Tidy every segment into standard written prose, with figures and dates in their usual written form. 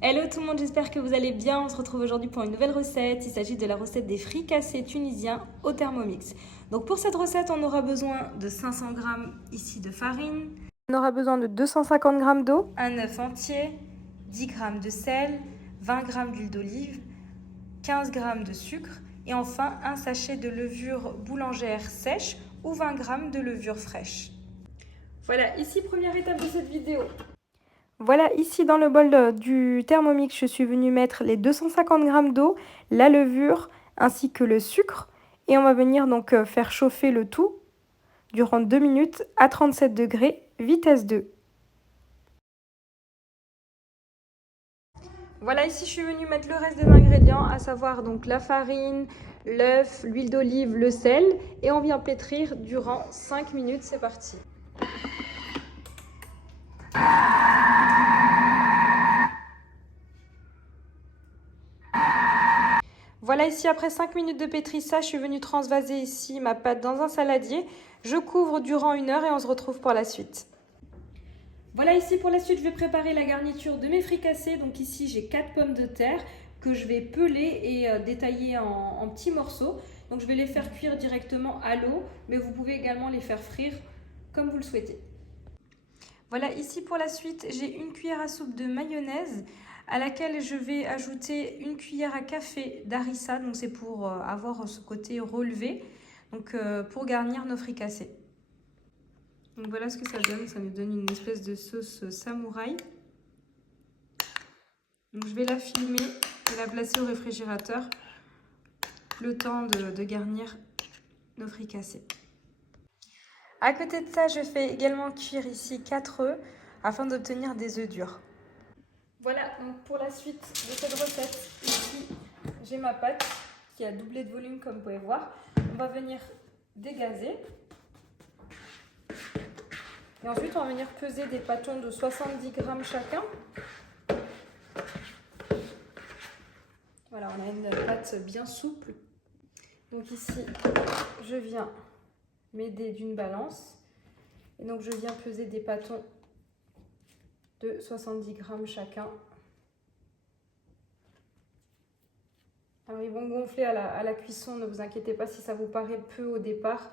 Hello tout le monde, j'espère que vous allez bien. On se retrouve aujourd'hui pour une nouvelle recette. Il s'agit de la recette des fricassés tunisiens au Thermomix. Donc pour cette recette, on aura besoin de 500 g ici de farine. On aura besoin de 250 g d'eau, un œuf entier, 10 g de sel, 20 g d'huile d'olive, 15 g de sucre et enfin un sachet de levure boulangère sèche ou 20 g de levure fraîche. Voilà, ici première étape de cette vidéo. Voilà, ici dans le bol du Thermomix, je suis venue mettre les 250 g d'eau, la levure ainsi que le sucre. Et on va venir donc faire chauffer le tout durant 2 minutes à 37 degrés, vitesse 2. Voilà, ici je suis venue mettre le reste des ingrédients, à savoir donc la farine, l'œuf, l'huile d'olive, le sel. Et on vient pétrir durant 5 minutes, c'est parti. Voilà, ici après 5 minutes de pétrissage, je suis venue transvaser ici ma pâte dans un saladier. Je couvre durant 1 heure et on se retrouve pour la suite. Voilà, ici pour la suite, je vais préparer la garniture de mes fricassés. Donc ici, j'ai 4 pommes de terre que je vais peler et détailler en petits morceaux. Donc je vais les faire cuire directement à l'eau, mais vous pouvez également les faire frire comme vous le souhaitez. Voilà, ici pour la suite, j'ai une cuillère à soupe de mayonnaise à laquelle je vais ajouter une cuillère à café d'harissa. Donc c'est pour avoir ce côté relevé, donc pour garnir nos fricassés. Donc voilà ce que ça nous donne une espèce de sauce samouraï. Donc je vais la filmer et la placer au réfrigérateur le temps de garnir nos fricassés. À côté de ça, je fais également cuire ici 4 œufs afin d'obtenir des œufs durs. Voilà, donc pour la suite de cette recette, ici j'ai ma pâte qui a doublé de volume comme vous pouvez voir. On va venir dégazer. Et ensuite, on va venir peser des pâtons de 70 g chacun. Voilà, on a une pâte bien souple. Donc ici, je viens m'aider d'une balance. Et donc, je viens peser des pâtons de 70 g chacun. Alors, ils vont gonfler à la cuisson, ne vous inquiétez pas si ça vous paraît peu au départ.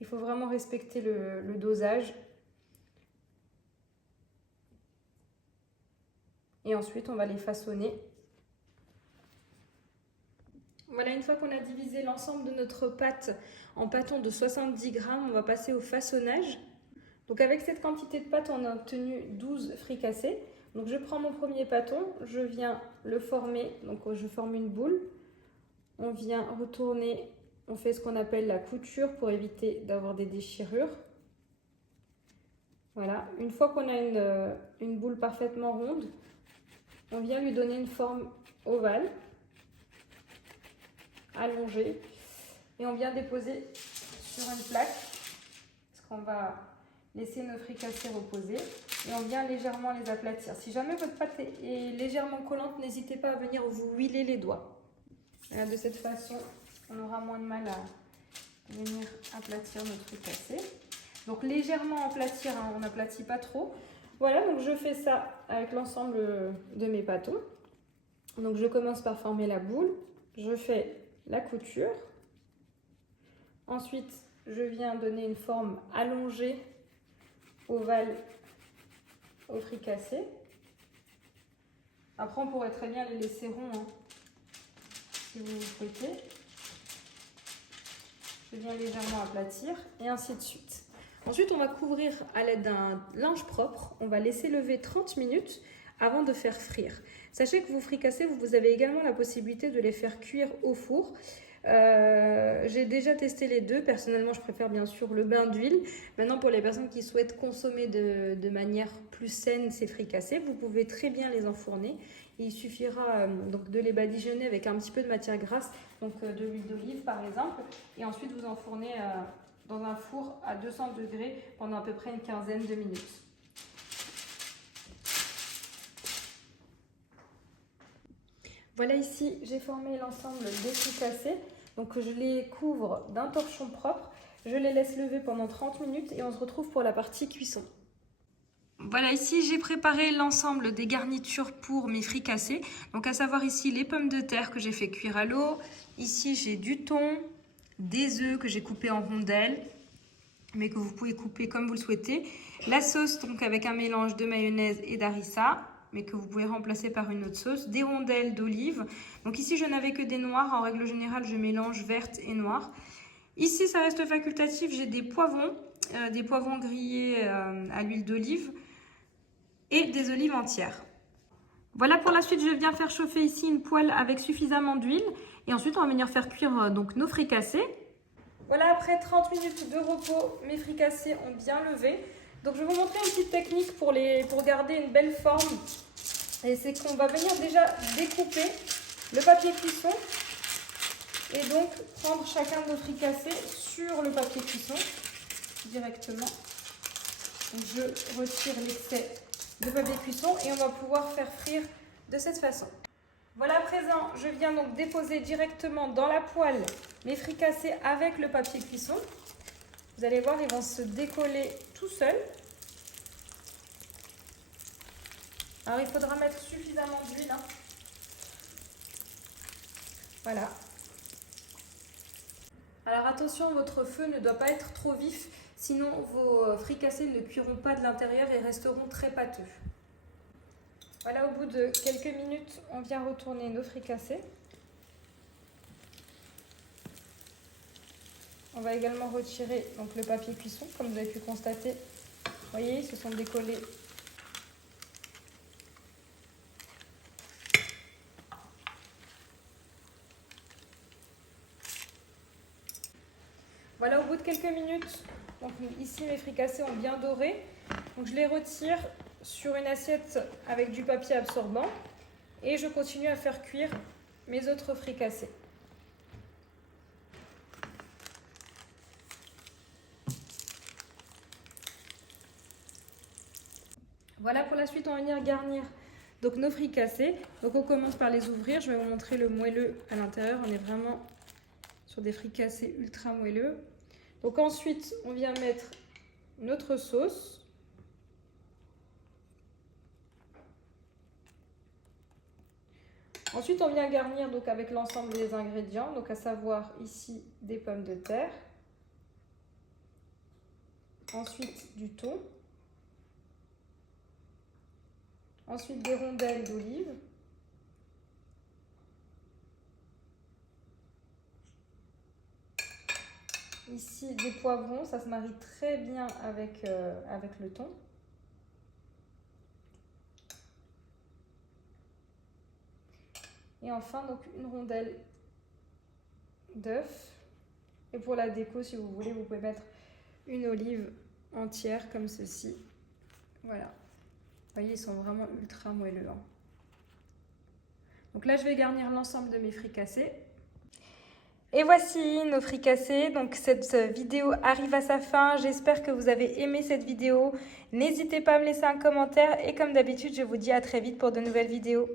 Il faut vraiment respecter le dosage. Et ensuite, on va les façonner. Voilà, une fois qu'on a divisé l'ensemble de notre pâte en pâtons de 70 g, on va passer au façonnage. Donc avec cette quantité de pâte, on a obtenu 12 fricassés. Donc je prends mon premier pâton, je viens le former, donc je forme une boule. On vient retourner, on fait ce qu'on appelle la couture pour éviter d'avoir des déchirures. Voilà, une fois qu'on a une boule parfaitement ronde, on vient lui donner une forme ovale, allongée, et on vient déposer sur une plaque, parce qu'on va laisser nos fricassés reposer, et on vient légèrement les aplatir. Si jamais votre pâte est légèrement collante, n'hésitez pas à venir vous huiler les doigts. De cette façon, on aura moins de mal à venir aplatir notre fricassé. Donc légèrement aplatir, hein, on n'aplatit pas trop. Voilà, donc je fais ça avec l'ensemble de mes pâtons. Donc je commence par former la boule, je fais la couture. Ensuite, je viens donner une forme allongée, ovale au fricassé. Après, on pourrait très bien les laisser ronds, hein, si vous le souhaitez. Je viens légèrement aplatir et ainsi de suite. Ensuite, on va couvrir à l'aide d'un linge propre. On va laisser lever 30 minutes avant de faire frire. Sachez que vos fricassés, vous avez également la possibilité de les faire cuire au four. J'ai déjà testé les deux. Personnellement, je préfère bien sûr le bain d'huile. Maintenant, pour les personnes qui souhaitent consommer de manière plus saine ces fricassés, vous pouvez très bien les enfourner. Il suffira donc de les badigeonner avec un petit peu de matière grasse, donc de l'huile d'olive par exemple, et ensuite vous enfournez dans un four à 200 degrés pendant à peu près une quinzaine de minutes. Voilà, ici j'ai formé l'ensemble des fricassés, donc je les couvre d'un torchon propre, je les laisse lever pendant 30 minutes et on se retrouve pour la partie cuisson. Voilà, ici j'ai préparé l'ensemble des garnitures pour mes fricassés. Donc à savoir ici les pommes de terre que j'ai fait cuire à l'eau. Ici j'ai du thon, des œufs que j'ai coupés en rondelles, mais que vous pouvez couper comme vous le souhaitez. La sauce donc avec un mélange de mayonnaise et d'harissa, mais que vous pouvez remplacer par une autre sauce. Des rondelles d'olive. Donc ici je n'avais que des noires. En règle générale je mélange verte et noire. Ici ça reste facultatif. J'ai des poivrons grillés à l'huile d'olive et des olives entières. Voilà, pour la suite, je viens faire chauffer ici une poêle avec suffisamment d'huile. Et ensuite, on va venir faire cuire donc nos fricassés. Voilà, après 30 minutes de repos, mes fricassés ont bien levé. Donc, je vais vous montrer une petite technique pour garder une belle forme. Et c'est qu'on va venir déjà découper le papier cuisson. Et donc, prendre chacun de nos fricassés sur le papier cuisson directement. Donc, je retire l'excès de papier cuisson et on va pouvoir faire frire de cette façon. Voilà, à présent, je viens donc déposer directement dans la poêle mes fricassés avec le papier cuisson. Vous allez voir, ils vont se décoller tout seuls. Alors, il faudra mettre suffisamment d'huile. Voilà. Alors attention, votre feu ne doit pas être trop vif, sinon vos fricassés ne cuiront pas de l'intérieur et resteront très pâteux. Voilà, au bout de quelques minutes, on vient retourner nos fricassés. On va également retirer donc, le papier cuisson, comme vous avez pu constater. Vous voyez, ils se sont décollés. Voilà, au bout de quelques minutes, donc ici mes fricassés ont bien doré. Donc je les retire sur une assiette avec du papier absorbant et je continue à faire cuire mes autres fricassés. Voilà, pour la suite, on va venir garnir donc nos fricassés. Donc on commence par les ouvrir. Je vais vous montrer le moelleux à l'intérieur. On est vraiment sur des fricassés ultra moelleux. Donc ensuite, on vient mettre notre sauce. Ensuite, on vient garnir donc avec l'ensemble des ingrédients, donc à savoir ici des pommes de terre. Ensuite, du thon. Ensuite, des rondelles d'olive. Ici, des poivrons, ça se marie très bien avec le thon. Et enfin, donc une rondelle d'œuf. Et pour la déco, si vous voulez, vous pouvez mettre une olive entière comme ceci. Voilà. Vous voyez, ils sont vraiment ultra moelleux. Donc là, je vais garnir l'ensemble de mes fricassés. Et voici nos fricassés. Donc cette vidéo arrive à sa fin. J'espère que vous avez aimé cette vidéo. N'hésitez pas à me laisser un commentaire. Et comme d'habitude, je vous dis à très vite pour de nouvelles vidéos.